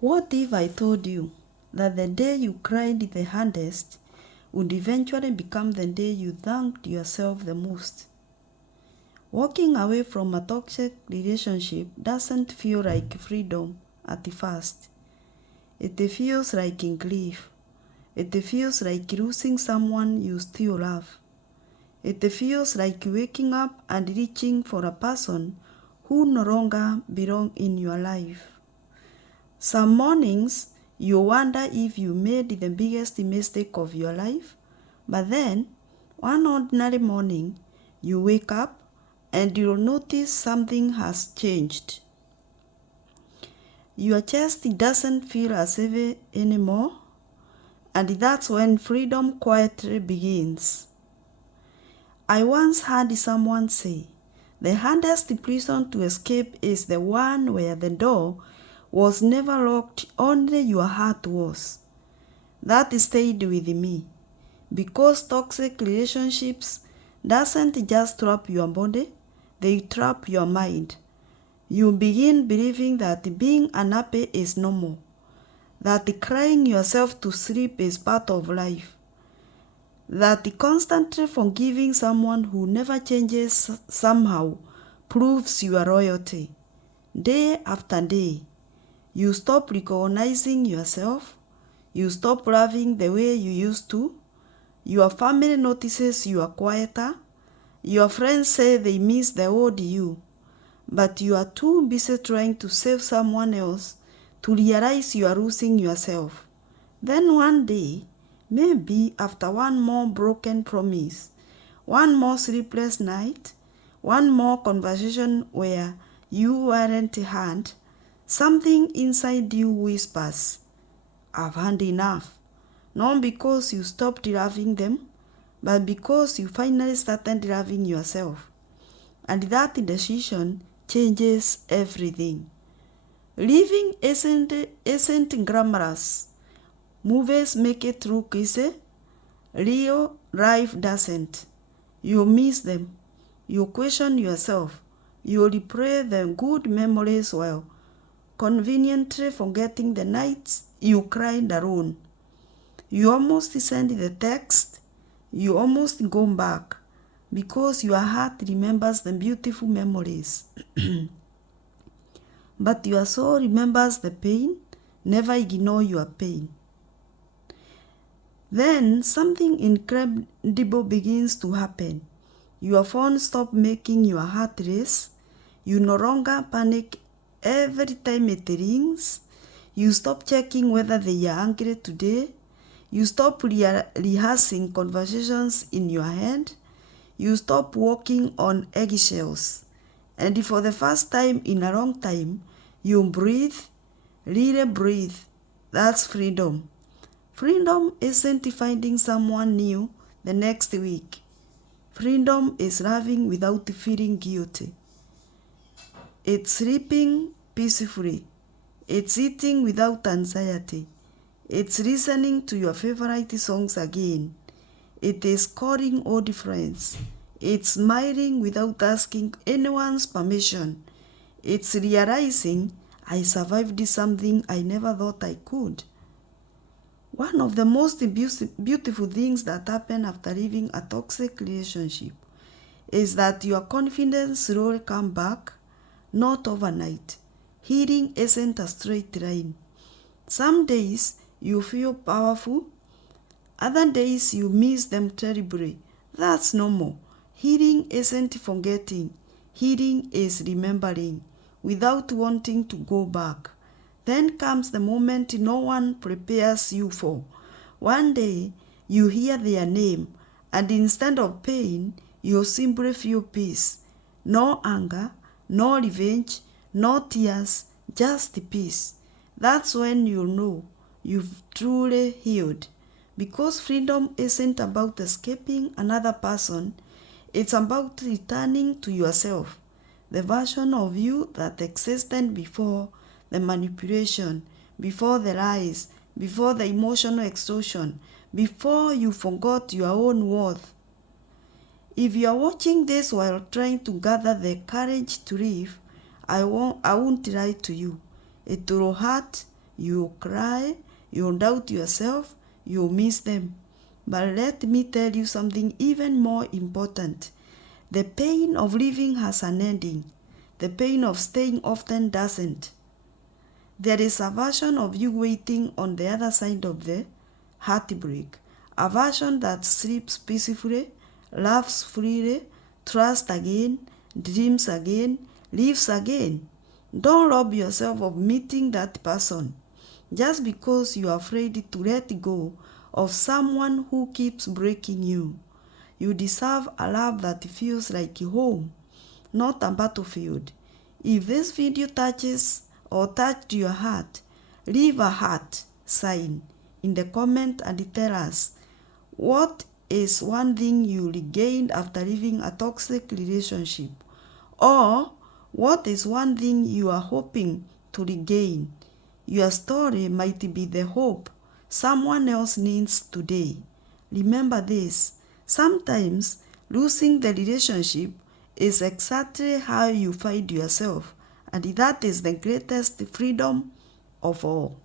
What if I told you that the day you cried the hardest would eventually become the day you thanked yourself the most? Walking away from a toxic relationship doesn't feel like freedom at first. It feels like grief. It feels like losing someone you still love. It feels like waking up and reaching for a person who no longer belongs in your life. Some mornings you wonder if you made the biggest mistake of your life, but then one ordinary morning you wake up and you'll notice something has changed. Your chest doesn't feel as heavy anymore, and that's when freedom quietly begins. I once heard someone say, the hardest prison to escape is the one where the door was never locked, only your heart was. That stayed with me, because toxic relationships doesn't just trap your body, they trap your mind. You begin believing that being unhappy is normal, that crying yourself to sleep is part of life, that constantly forgiving someone who never changes somehow proves your loyalty. Day after day, you stop recognizing yourself, you stop loving the way you used to, your family notices you are quieter, your friends say they miss the old you, but you are too busy trying to save someone else to realize you are losing yourself. Then one day, maybe after one more broken promise, one more sleepless night, one more conversation where you weren't heard, something inside you whispers, I've had enough. Not because you stopped loving them, but because you finally started loving yourself. And that decision changes everything. Living isn't glamorous. Movies make it look easy. Real life doesn't. You miss them. You question yourself. You replay the good memories while conveniently forgetting the nights you cried alone. You almost send the text. You almost go back because your heart remembers the beautiful memories. But your soul remembers the pain. Never ignore your pain. Then something incredible begins to happen. Your phone stops making your heart race. You no longer panic every time it rings. You stop checking whether they are angry today. You stop rehearsing conversations in your head. You stop walking on eggshells. And for the first time in a long time, you breathe, really breathe. That's freedom. Freedom isn't finding someone new the next week. Freedom is loving without feeling guilty. It's sleeping peacefully. It's eating without anxiety. It's listening to your favorite songs again. It is calling old friends. It's smiling without asking anyone's permission. It's realizing I survived something I never thought I could. One of the most beautiful things that happen after leaving a toxic relationship is that your confidence slowly comes back, not overnight. Healing isn't a straight line. Some days you feel powerful, other days you miss them terribly. That's normal. Healing isn't forgetting. Healing is remembering without wanting to go back. Then comes the moment no one prepares you for. One day you hear their name, and instead of pain, you simply feel peace. No anger, no revenge, no tears, just peace. That's when you know you've truly healed. Because freedom isn't about escaping another person, it's about returning to yourself, the version of you that existed before the manipulation, before the lies, before the emotional exhaustion, before you forgot your own worth. If you are watching this while trying to gather the courage to leave, I won't lie to you. It will hurt, you'll cry, you'll doubt yourself, you'll miss them. But let me tell you something even more important. The pain of leaving has an ending. The pain of staying often doesn't. There is a version of you waiting on the other side of the heartbreak. A version that sleeps peacefully, laughs freely, trusts again, dreams again, lives again. Don't rob yourself of meeting that person just because you are afraid to let go of someone who keeps breaking you. You deserve a love that feels like home, not a battlefield. If this video touches or touched your heart, leave a heart sign in the comment and tell us, what is one thing you regained after leaving a toxic relationship? Or what is one thing you are hoping to regain? Your story might be the hope someone else needs today. Remember this, sometimes losing the relationship is exactly how you find yourself, and that is the greatest freedom of all.